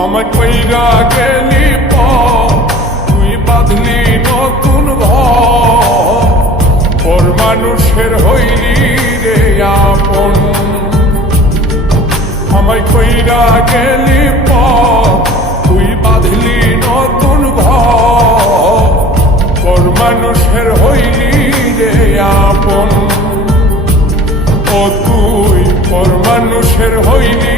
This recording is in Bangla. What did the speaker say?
আমায় কইরা গেলি তুই বাঁধলি নতুন ঘর মানুষের হইলি রে আপন আমায় কইরা গেলি তুই বাঁধলি নতুন ঘর মানুষের হইলি রে আপন ও তুই পর মানুষের হইলি